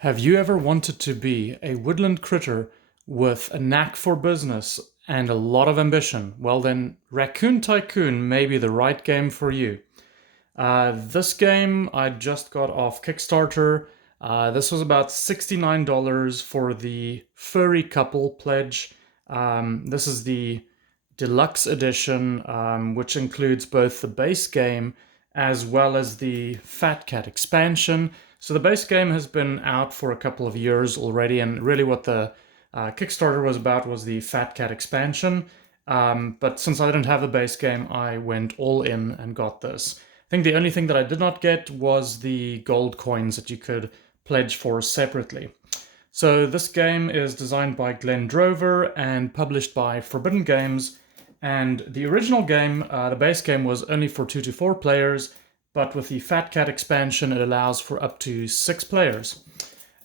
Have you ever wanted to be a woodland critter with a knack for business and a lot of ambition? Well, then Raccoon Tycoon may be the right game for you. This game I just got off Kickstarter. This was about $69 for the furry couple pledge. This is the Deluxe edition, which includes both the base game as well as the Fat Cat expansion. So the base game has been out for a couple of years already, and really what the Kickstarter was about was the Fat Cat expansion. But since I didn't have the base game, I went all in and got this. I think the only thing that I did not get was the gold coins that you could pledge for separately. So this game is designed by Glenn Drover and published by Forbidden Games. And the original game, the base game, was only for 2 to 4 players, but with the Fat Cat expansion, it allows for up to 6 players.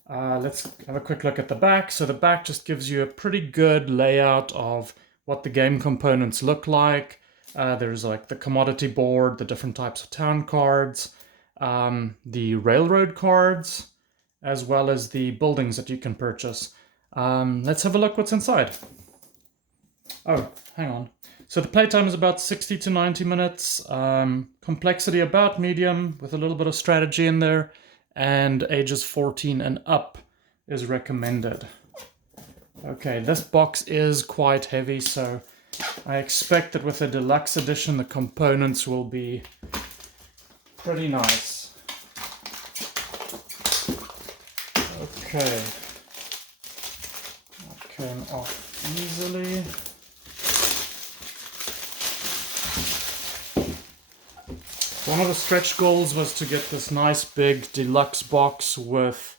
Let's have a quick look at the back. So the back just gives you a pretty good layout of what the game components look like. There's like the commodity board, the different types of town cards, the railroad cards, as well as the buildings that you can purchase. Let's have a look what's inside. Oh, hang on. So the playtime is about 60 to 90 minutes. Complexity about medium with a little bit of strategy in there. And ages 14 and up is recommended. Okay, this box is quite heavy, so I expect that with the deluxe edition the components will be pretty nice. Okay. That came off easily. One of the stretch goals was to get this nice big deluxe box with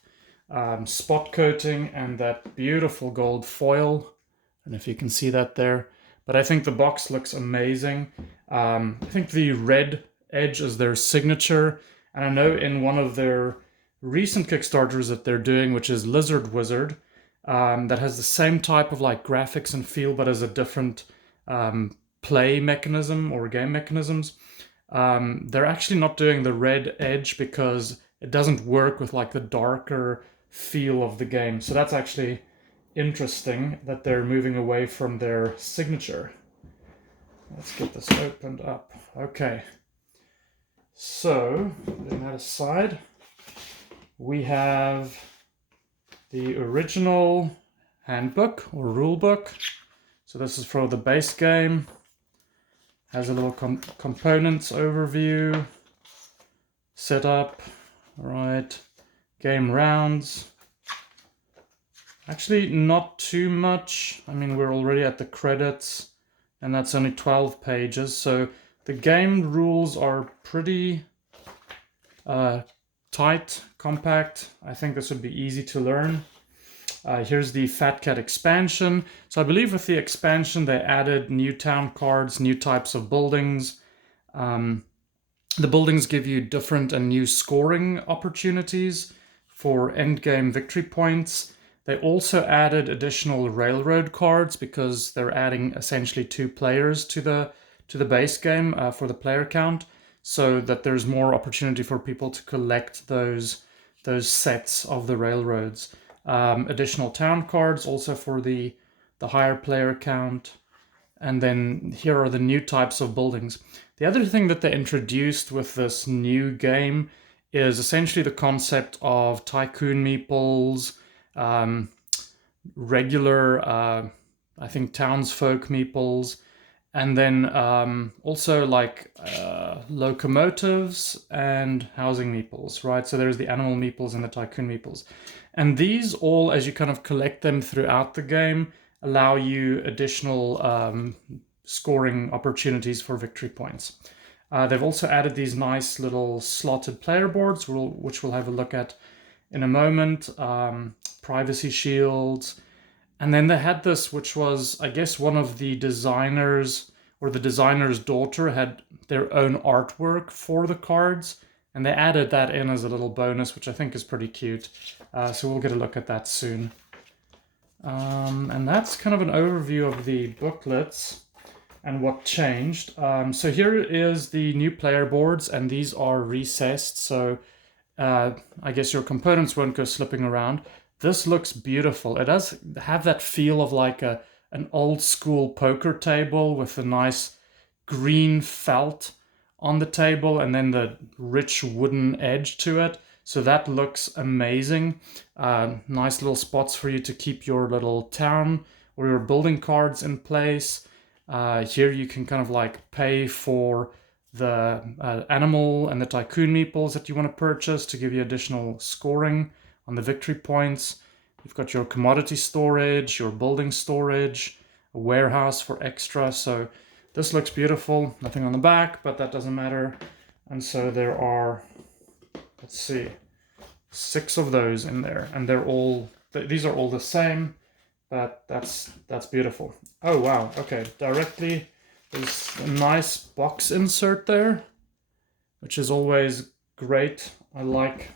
spot coating and that beautiful gold foil. I don't know if you can see that there, but I think the box looks amazing. I think the red edge is their signature, and I know in one of their recent Kickstarters that they're doing, which is Lizard Wizard, that has the same type of like graphics and feel, but as a different play mechanism or game mechanisms. They're actually not doing the red edge because it doesn't work with like the darker feel of the game. So that's actually interesting that they're moving away from their signature. Let's get this opened up. Okay. So, putting that aside, we have the original handbook or rule book. So this is for the base game. Has a little components overview, setup, all right, game rounds. Actually, not too much. I mean, we're already at the credits, and that's only 12 pages. So the game rules are pretty tight, compact. I think this would be easy to learn. Here's the Fat Cat expansion. So I believe with the expansion they added new town cards, new types of buildings. The buildings give you different and new scoring opportunities for endgame victory points. They also added additional railroad cards because they're adding essentially 2 players to the base game for the player count, so that there's more opportunity for people to collect those sets of the railroads. Additional town cards also for the higher player count. And then here are the new types of buildings. The other thing that they introduced with this new game is essentially the concept of tycoon meeples, regular, I think, townsfolk meeples, and then also like locomotives and housing meeples, right? So there's the animal meeples and the tycoon meeples. And these all, as you kind of collect them throughout the game, allow you additional scoring opportunities for victory points. They've also added these nice little slotted player boards, which we'll have a look at in a moment. Privacy shields. And then they had this, which was, I guess, one of the designers or the designer's daughter had their own artwork for the cards. And they added that in as a little bonus, which I think is pretty cute. So we'll get a look at that soon. And that's kind of an overview of the booklets and what changed. So here is the new player boards, and these are recessed. So I guess your components won't go slipping around. This looks beautiful. It does have that feel of like an old school poker table with a nice green felt on the table and then the rich wooden edge to it. So that looks amazing. Nice little spots for you to keep your little town or your building cards in place. Here you can kind of like pay for the animal and the tycoon meeples that you want to purchase to give you additional scoring on the victory points. You've got your commodity storage, your building storage, a warehouse for extra. So this looks beautiful. Nothing on the back, but that doesn't matter. And so there are, let's see, 6 of those in there, and they're all, these are all the same. But that's beautiful. Oh wow, okay, directly there's a nice box insert there, which is always great. I like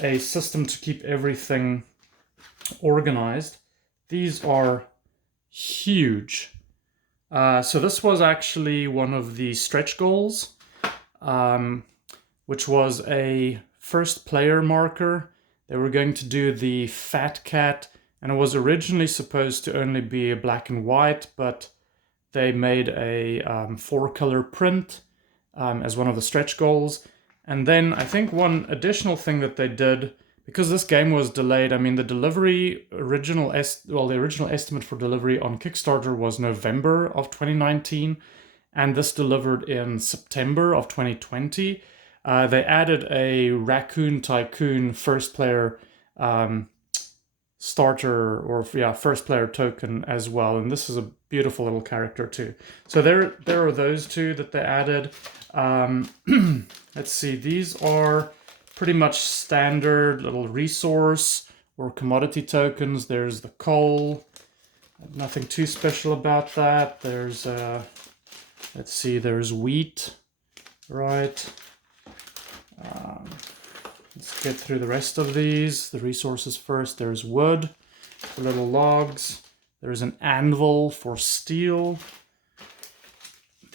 a system to keep everything organized. These are huge. So this was actually one of the stretch goals, which was a first player marker. They were going to do the fat cat, and it was originally supposed to only be a black and white, but they made a 4-color print as one of the stretch goals. And then I think one additional thing that they did, because this game was delayed, I mean the original estimate for delivery on Kickstarter was November of 2019, and this delivered in September of 2020. They added a Raccoon Tycoon first player starter or first player token as well, and this is a beautiful little character too. So there are those 2 that they added. Let's see, these are pretty much standard little resource or commodity tokens. There's the coal, nothing too special about that. There's let's see, there's wheat, right? Let's get through the rest of these. The resources first. There's wood for little logs. There's an anvil for steel.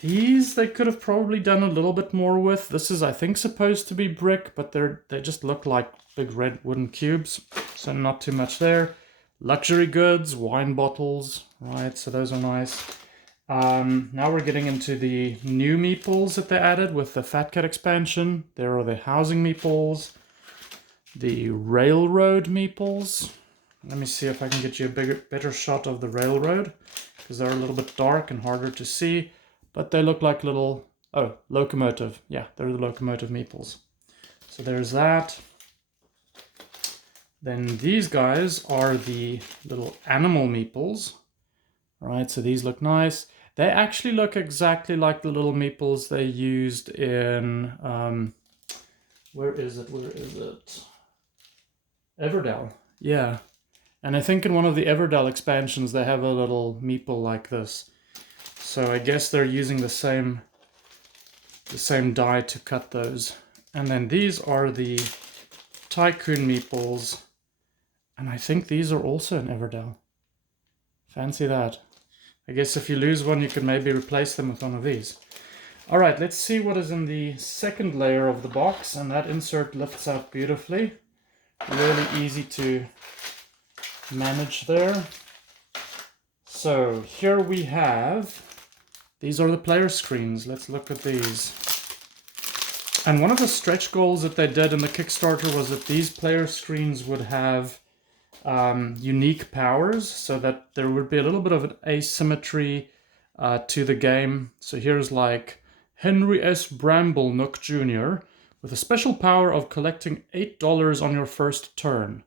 These they could have probably done a little bit more with. This is, I think, supposed to be brick, but they just look like big red wooden cubes, so not too much there. Luxury goods, wine bottles, right? So those are nice. Now we're getting into the new meeples that they added with the Fat Cat expansion. There are the housing meeples, the railroad meeples. Let me see if I can get you a better shot of the railroad, because they're a little bit dark and harder to see, but they look like little, oh, locomotive. Yeah, they're the locomotive meeples. So there's that. Then these guys are the little animal meeples, right? So these look nice. They actually look exactly like the little meeples they used in, where is it? Everdell, yeah. And I think in one of the Everdell expansions they have a little meeple like this. So I guess they're using the same die to cut those. And then these are the Tycoon meeples, and I think these are also in Everdell. Fancy that. I guess if you lose one, you could maybe replace them with one of these. All right, let's see what is in the second layer of the box, and that insert lifts out beautifully. Really easy to manage there. So here we have, these are the player screens. Let's look at these. And one of the stretch goals that they did in the Kickstarter was that these player screens would have unique powers, so that there would be a little bit of an asymmetry to the game. So here's like Henry S. Bramble Nook Jr. with a special power of collecting $8 on your first turn.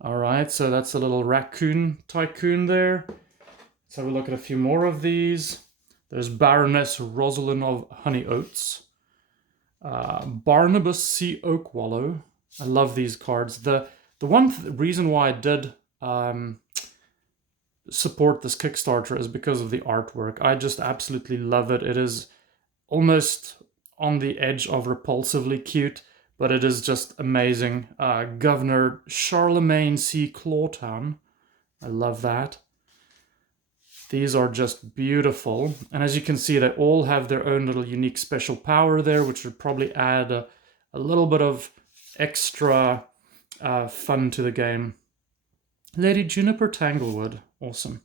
All right, so that's a little Raccoon Tycoon there. Let's have a look at a few more of these. There's Baroness Rosalind of Honey Oats. Barnabas C. Oakwallow. I love these cards. The one reason why I did support this Kickstarter is because of the artwork. I just absolutely love it. It is almost on the edge of repulsively cute, but it is just amazing. Governor Charlemagne C. Clawtown. I love that. These are just beautiful. And as you can see, they all have their own little unique special power there, which would probably add a little bit of extra fun to the game. Lady Juniper Tanglewood, awesome.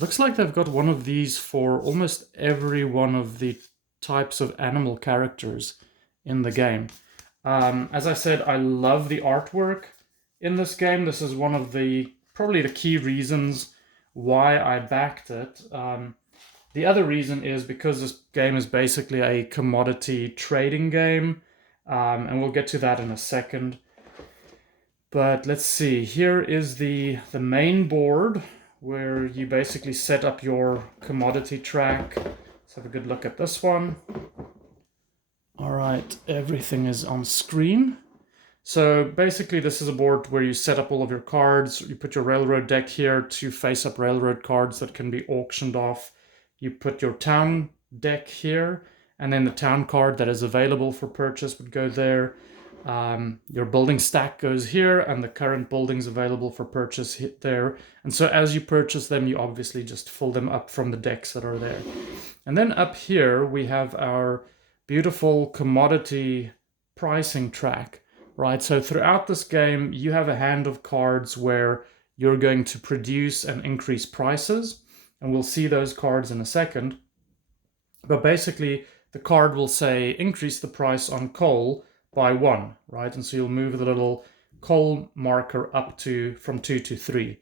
Looks like they've got one of these for almost every one of the types of animal characters in the game. As I said, I love the artwork in this game. This is one of probably the key reasons why I backed it. The other reason is because this game is basically a commodity trading game, and we'll get to that in a second. But let's see, here is the main board where you basically set up your commodity track. Let's have a good look at this one. All right, everything is on screen. So basically this is a board where you set up all of your cards. You put your railroad deck here to face up railroad cards that can be auctioned off. You put your town deck here, and then the town card that is available for purchase would go there. Your building stack goes here, and the current buildings available for purchase hit there. And so as you purchase them, you obviously just fill them up from the decks that are there. And then up here, we have our beautiful commodity pricing track, right? So throughout this game, you have a hand of cards where you're going to produce and increase prices. And we'll see those cards in a second. But basically, the card will say, increase the price on coal by 1, right? And so you'll move the little coal marker up from 2 to 3.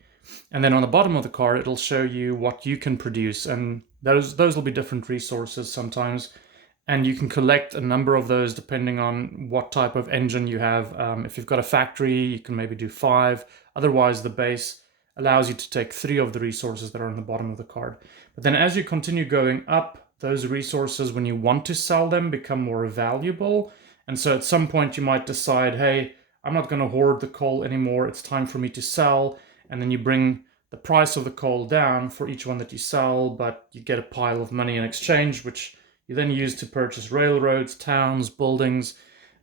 And then on the bottom of the card, it'll show you what you can produce. And those will be different resources sometimes. And you can collect a number of those depending on what type of engine you have. If you've got a factory, you can maybe do 5. Otherwise, the base allows you to take 3 of the resources that are on the bottom of the card. But then as you continue going up, those resources, when you want to sell them, become more valuable. And so at some point you might decide, hey, I'm not going to hoard the coal anymore. It's time for me to sell. And then you bring the price of the coal down for each one that you sell, but you get a pile of money in exchange, which you then use to purchase railroads, towns, buildings.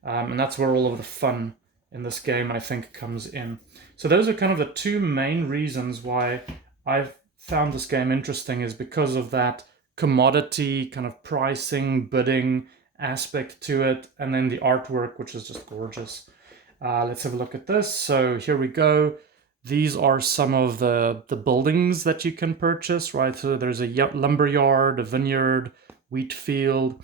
And that's where all of the fun in this game, I think, comes in. So those are kind of the 2 main reasons why I've found this game interesting, is because of that commodity kind of pricing, bidding aspect to it, and then the artwork, which is just gorgeous. Let's have a look at this. So here we go. These are some of the buildings that you can purchase, right? So there's a lumber yard, a vineyard, wheat field,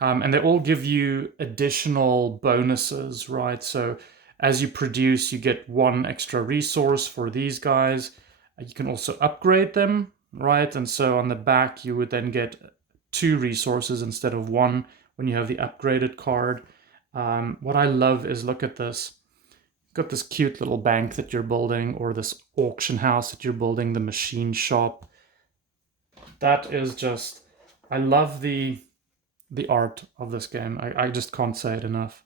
and they all give you additional bonuses, right? So as you produce, you get 1 extra resource for these guys. You can also upgrade them, right? And so on the back, you would then get 2 resources instead of 1 when you have the upgraded card. What I love is, look at this. You've got this cute little bank that you're building, or this auction house that you're building, the machine shop. That is just, I love the art of this game. I just can't say it enough.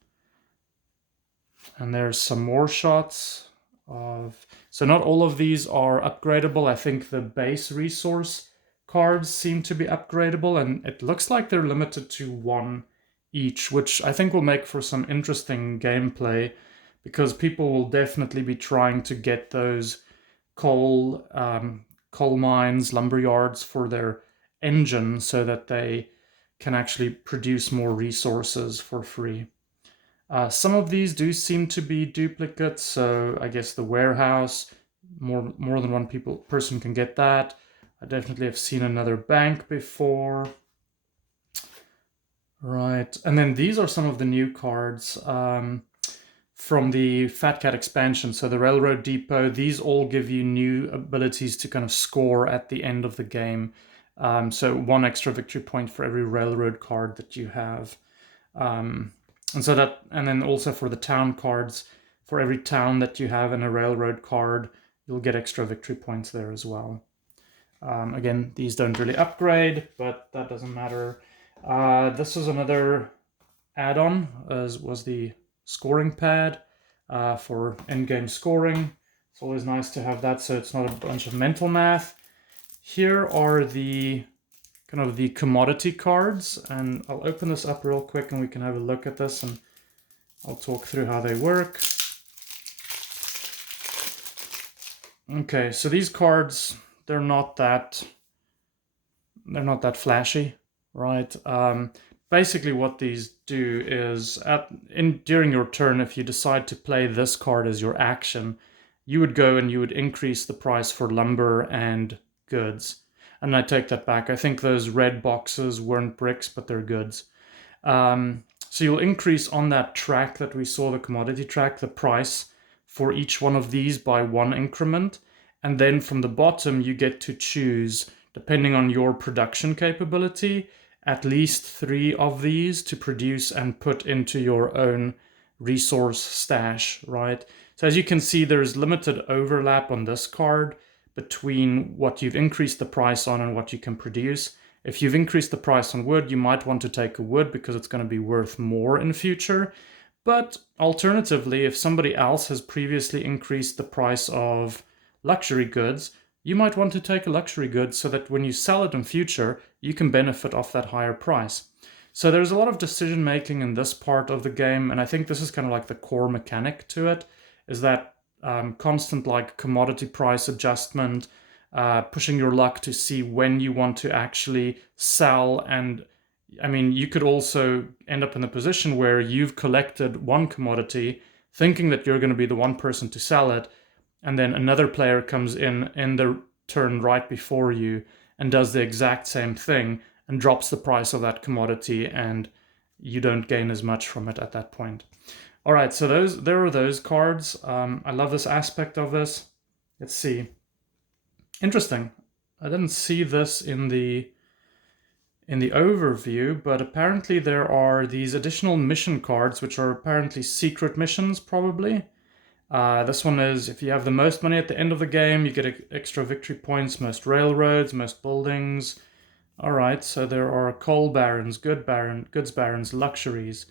And there's some more shots of, so not all of these are upgradable. I think the base resource cards seem to be upgradable, and it looks like they're limited to 1 each, which I think will make for some interesting gameplay, because people will definitely be trying to get those coal mines, lumber yards for their engine, so that they can actually produce more resources for free. Some of these do seem to be duplicates, so I guess the warehouse, more than 1 person can get that. I definitely have seen another bank before. Right, and then these are some of the new cards from the Fat Cat expansion. So the Railroad Depot, these all give you new abilities to kind of score at the end of the game. So 1 extra victory point for every railroad card that you have. And then also for the town cards, for every town that you have in a railroad card, you'll get extra victory points there as well. Again, these don't really upgrade, but that doesn't matter. This is another add-on, as was the scoring pad for endgame scoring. It's always nice to have that, so it's not a bunch of mental math. Here are the kind of the commodity cards, and I'll open this up real quick and we can have a look at this, and I'll talk through how they work. Okay, so these cards, they're not that flashy, right? basically what these do is during your turn, if you decide to play this card as your action, you would go and you would increase the price for lumber and goods. And I take that back. I think those red boxes weren't bricks, but they're goods. So you'll increase on that track that we saw, the commodity track, the price for each one of these by 1 increment. And then from the bottom, you get to choose, depending on your production capability, at least 3 of these to produce and put into your own resource stash, right? So as you can see, there's limited overlap on this card between what you've increased the price on and what you can produce. If you've increased the price on wood, you might want to take a wood because it's going to be worth more in future. But alternatively, if somebody else has previously increased the price of luxury goods, you might want to take a luxury good so that when you sell it in future, you can benefit off that higher price. So there's a lot of decision making in this part of the game, and I think this is kind of like the core mechanic to it, is that constant like commodity price adjustment, pushing your luck to see when you want to actually sell. And I mean, you could also end up in a position where you've collected one commodity thinking that you're going to be the one person to sell it, and then another player comes in the turn right before you and does the exact same thing and drops the price of that commodity, and you don't gain as much from it at that point. All right, so there are those cards. I love this aspect of this. Let's see. Interesting. I didn't see this in the overview, but apparently there are these additional mission cards, which are apparently secret missions, probably. This one is, if you have the most money at the end of the game, you get extra victory points, most railroads, most buildings. All right, so there are coal barons, goods barons, luxuries,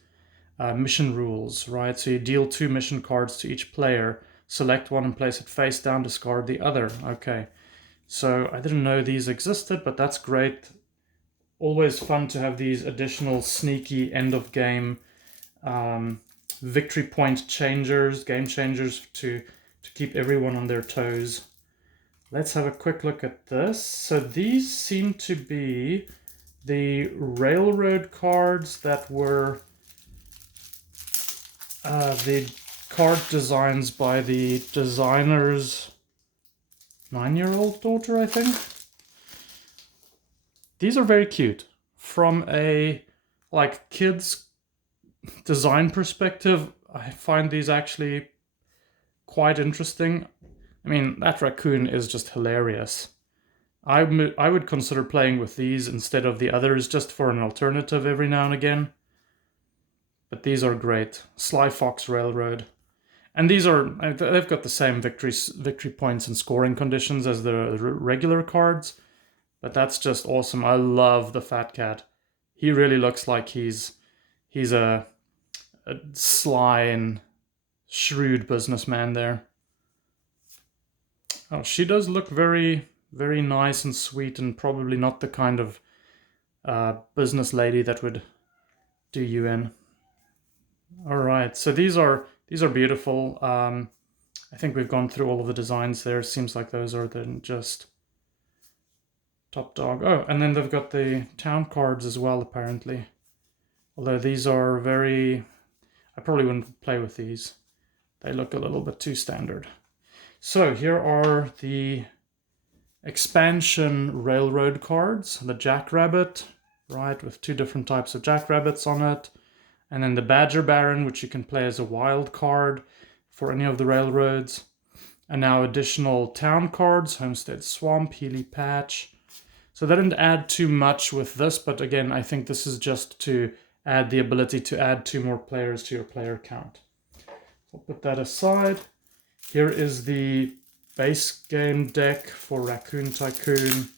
mission rules, right? So you deal 2 mission cards to each player, select one and place it face down, discard the other. Okay, so I didn't know these existed, but that's great. Always fun to have these additional sneaky end of game victory point changers, game changers to keep everyone on their toes. Let's have a quick look at this. So these seem to be the railroad cards that were the card designs by the designer's 9-year-old daughter, I think. These are very cute. From a like kids design perspective, I find these actually quite interesting. I mean, that raccoon is just hilarious. I would consider playing with these instead of the others just for an alternative every now and again. But these are great. Sly Fox Railroad. And these are, they've got the same victory points and scoring conditions as the regular cards. But that's just awesome. I love the Fat Cat. He really looks like he's a sly and shrewd businessman there. Oh, she does look very, very nice and sweet, and probably not the kind of business lady that would do you in. All right, so these are beautiful. I think we've gone through all of the designs there. Seems like those are then just top dog. Oh, and then they've got the town cards as well, apparently. Although these are very... I probably wouldn't play with these. They look a little bit too standard. So here are the expansion railroad cards. The Jackrabbit, right, with 2 different types of jackrabbits on it. And then the Badger Baron, which you can play as a wild card for any of the railroads. And now additional town cards, Homestead Swamp, Healy Patch. So they didn't add too much with this, but again, I think this is just to add the ability to add 2 more players to your player count. I'll put that aside. Here is the base game deck for Raccoon Tycoon.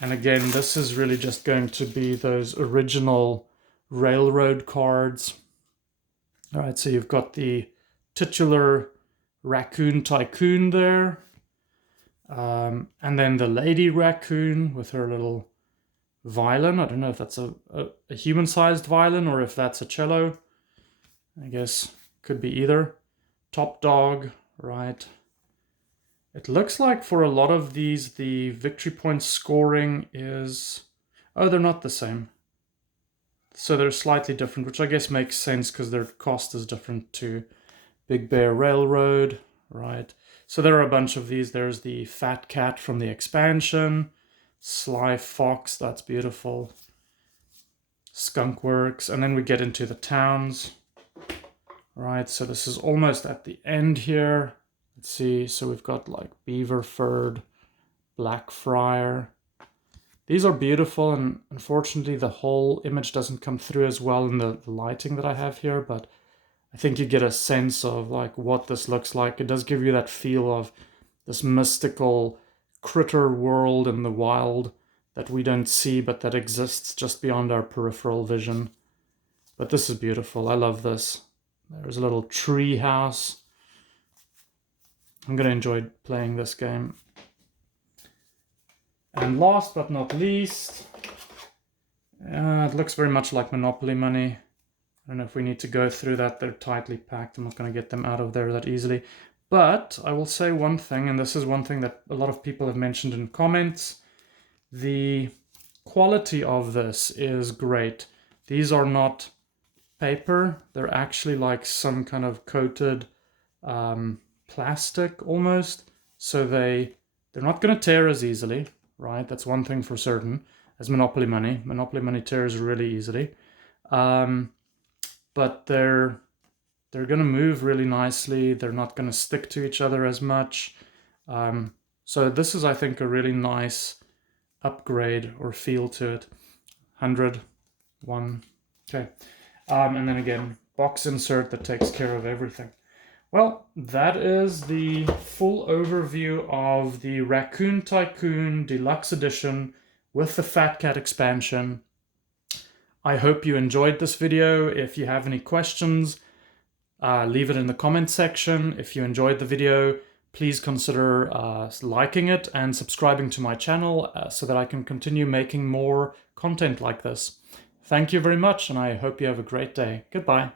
And again, this is really just going to be those original railroad cards. All right, so you've got the titular Raccoon Tycoon there. And then the Lady Raccoon with her little violin. I don't know if that's a human-sized violin or if that's a cello. I guess could be either. Top Dog, right. It looks like for a lot of these, the victory point scoring is... Oh, they're not the same. So they're slightly different, which I guess makes sense because their cost is different to Big Bear Railroad, right? So there are a bunch of these. There's the Fat Cat from the expansion, Sly Fox, that's beautiful, Skunk Works, and then we get into the towns, right? So this is almost at the end here. Let's see, so we've got like Beaverford, Blackfriar. These are beautiful, and unfortunately the whole image doesn't come through as well in the lighting that I have here, but I think you get a sense of like what this looks like. It does give you that feel of this mystical critter world in the wild that we don't see, but that exists just beyond our peripheral vision. But this is beautiful. I love this. There's a little tree house. I'm going to enjoy playing this game. And last but not least, it looks very much like Monopoly money. I don't know if we need to go through that. They're tightly packed. I'm not going to get them out of there that easily. But I will say one thing, and this is one thing that a lot of people have mentioned in comments. The quality of this is great. These are not paper. They're actually like some kind of coated plastic almost. So they're not going to tear as easily, right? That's one thing for certain. As Monopoly money. Monopoly money tears really easily. But they're going to move really nicely. They're not going to stick to each other as much. So this is, I think, a really nice upgrade or feel to it. 100, 1, okay. And then again, box insert that takes care of everything. Well, that is the full overview of the Raccoon Tycoon Deluxe Edition with the Fat Cat expansion. I hope you enjoyed this video. If you have any questions, leave it in the comment section. If you enjoyed the video, please consider liking it and subscribing to my channel so that I can continue making more content like this. Thank you very much, and I hope you have a great day. Goodbye.